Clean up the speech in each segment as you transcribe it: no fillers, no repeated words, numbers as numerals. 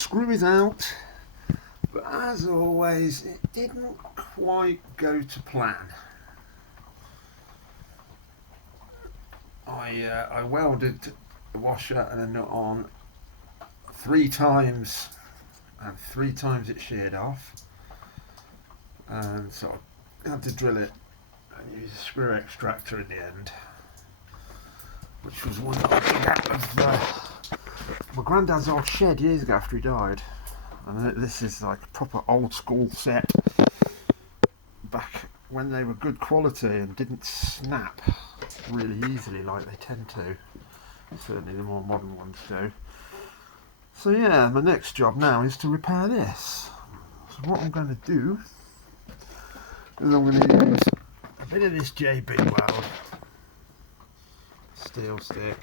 Screw is out, but as always it didn't quite go to plan. I welded the washer and a nut on 3 times, and 3 times it sheared off, and so I had to drill it and use a screw extractor in the end, which was one that I dug out of my granddad's old shed years ago after he died. And this is like a proper old school set back when they were good quality and didn't snap really easily like they tend to. Certainly the more modern ones do. So yeah, my next job now is to repair this. So what I'm going to do is I'm going to use a bit of this JB weld, Steelstik,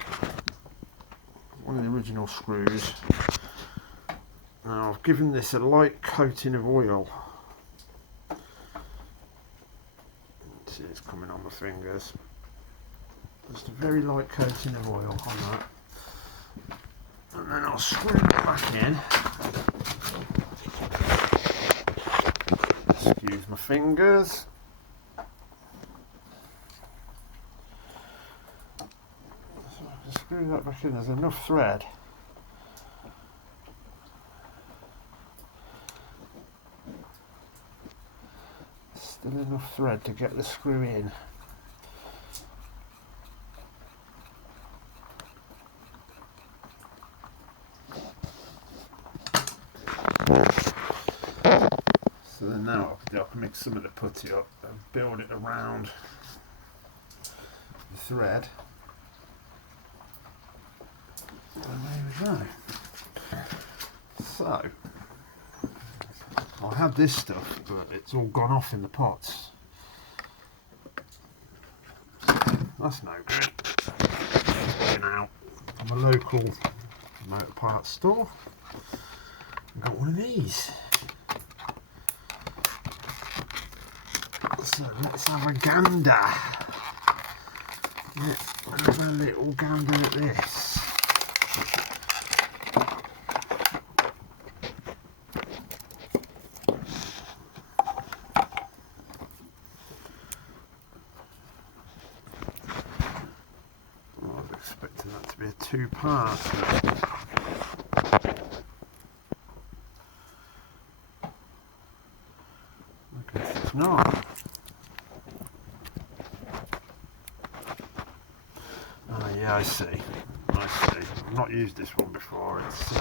one of the original screws. Now I've given this a light coating of oil. See, it's coming on my fingers. Just a very light coating of oil on that. And then I'll screw it back in. Excuse my fingers. So I can screw that back in. There's enough thread. Still enough thread to get the screw in. So then now what I can do, I can mix some of the putty up and build it around the thread. And there we go. So I had this stuff, but it's all gone off in the pots. That's no good. Been out from a local motor parts store. I got one of these. So let's have a gander. Let's have a little gander at this. I was expecting that to be a 2-part. I guess it's not. Oh yeah, I see. I've not used this one before. It's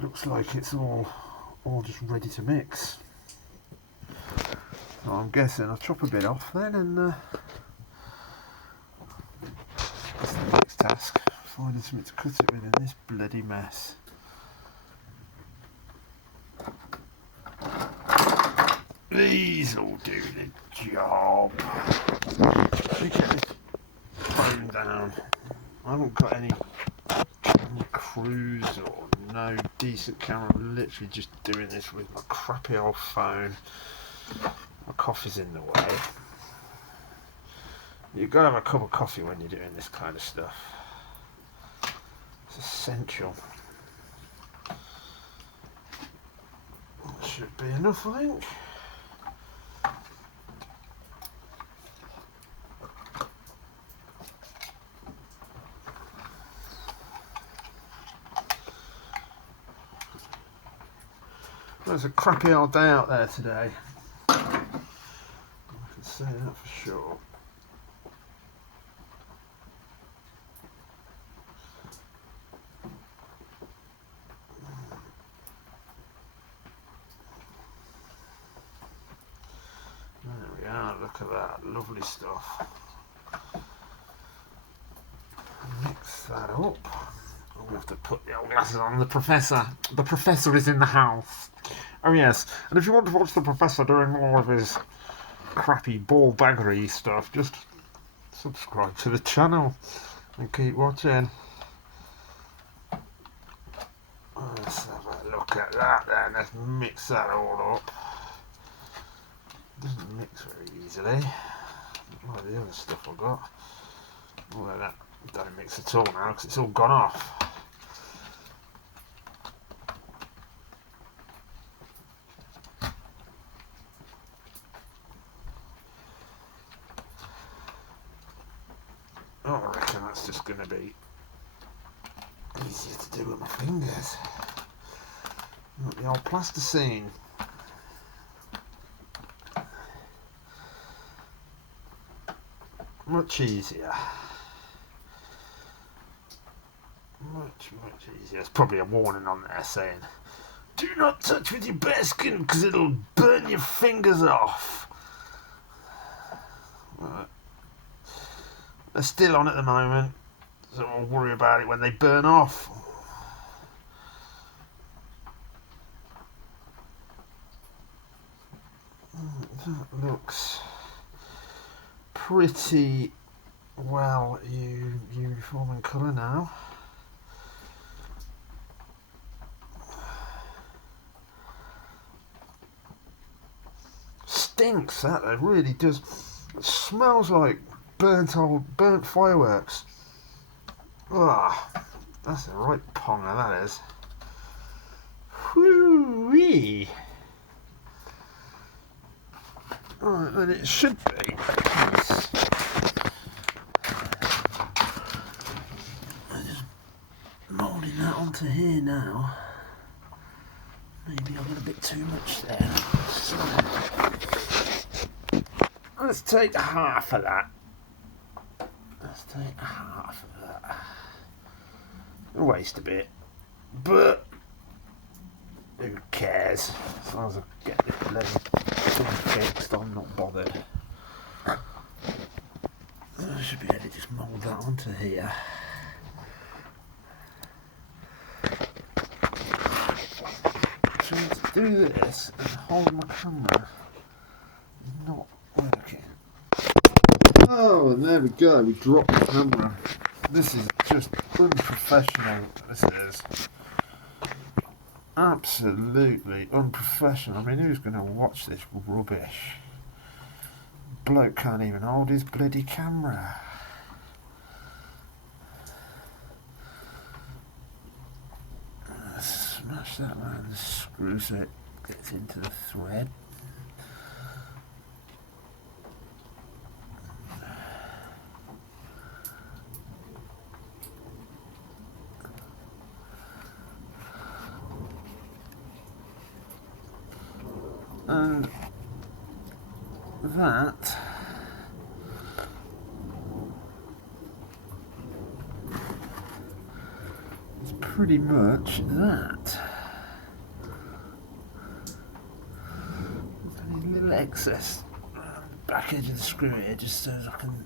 looks like it's all just ready to mix. So I'm guessing I'll chop a bit off then, and that's the next task. Finding something to cut it with in this bloody mess. These will do the job. Let me get this phone down. I haven't got any crews or no decent camera. I'm literally just doing this with my crappy old phone. My coffee's in the way. You've got to have a cup of coffee when you're doing this kind of stuff. It's essential. That should be enough, I think. There's a crappy old day out there today. I can say that for sure. There we are, look at that, lovely stuff. Mix that up. I'm going to have to put the old glasses on. The professor is in the house. Oh yes, and if you want to watch the professor doing more of his crappy ball baggery stuff, just subscribe to the channel and keep watching. Let's have a look at that then. Let's mix that all up. Doesn't mix very easily, like the other stuff I've got. Although that Don't mix at all now because it's all gone off. Oh, I reckon that's just going to be easier to do with my fingers. Not the old plasticine. Much easier. Much easier. There's probably a warning on there saying, do not touch with your bare skin because it'll burn your fingers off. Right. They're still on at the moment, so I'll worry about it when they burn off. That looks pretty well uniform in colour now. Stinks, that it really does. It smells like burnt fireworks. Ah, that's a right ponger, that is. Whoo-wee. Right, then it should be a case. I'm just moulding that onto here now. Maybe I got a bit too much there. So, let's take half of that. Let's take half of that. It'll waste a bit, but who cares? As long as I get this bloody thing fixed, I'm not bothered. I should be able to just mould that onto here. Trying to do this and hold my camera is not working. Oh, and there we go, we dropped the camera. This is just unprofessional, this is. Absolutely unprofessional. I mean, who's going to watch this rubbish? Bloke can't even hold his bloody camera. Smash that around the screw so it gets into the thread. And that is pretty much that. There's a little excess around the back edge of the screw here just so as I can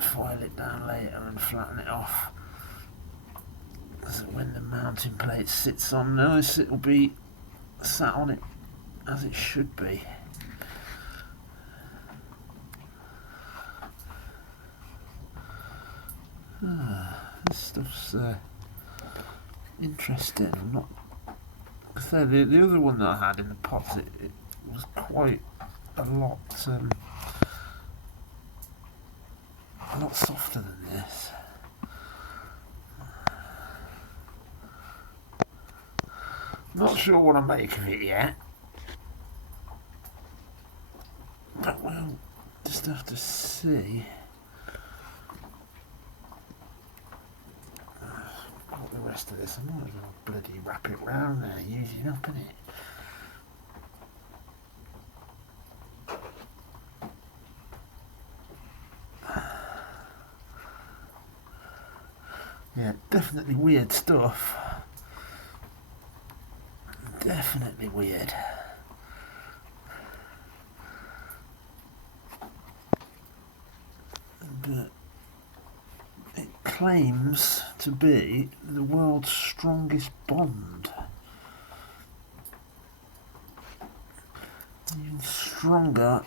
file it down later and flatten it off. So when the mounting plate sits on this, it will be sat on it as it should be. This stuff's interesting. I'm not. I say the other one that I had in the pots, it was quite a lot softer than this. Not sure what I make of it yet, but we'll just have to see. Got the rest of this. I might as well bloody wrap it round there, using up in it. Yeah, definitely weird stuff. Definitely weird. But it claims to be the world's strongest bond. Even stronger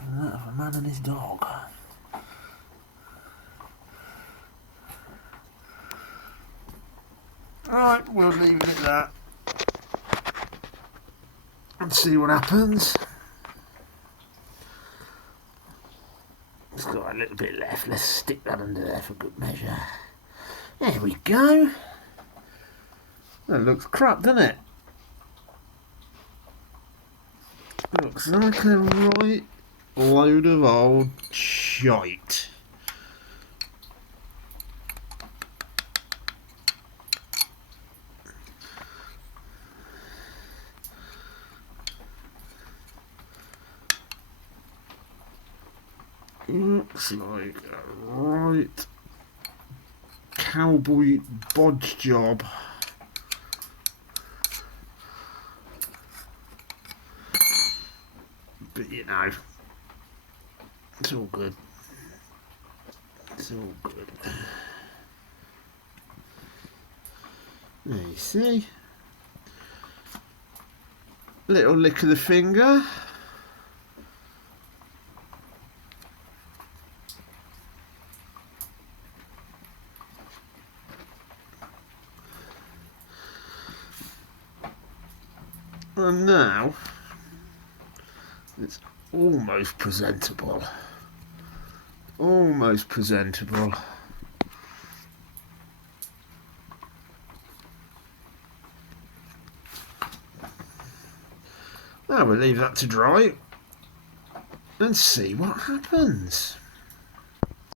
than that of a man and his dog. Alright, we'll leave it at that. And see what happens. It's got a little bit left. Let's stick that under there for good measure. There we go. That looks crap, doesn't it? Looks like a right load of old shite. Looks like a right cowboy bodge job. But you know, it's all good. It's all good. There you see. Little lick of the finger. And now it's almost presentable. Almost presentable. Now we'll leave that to dry and see what happens.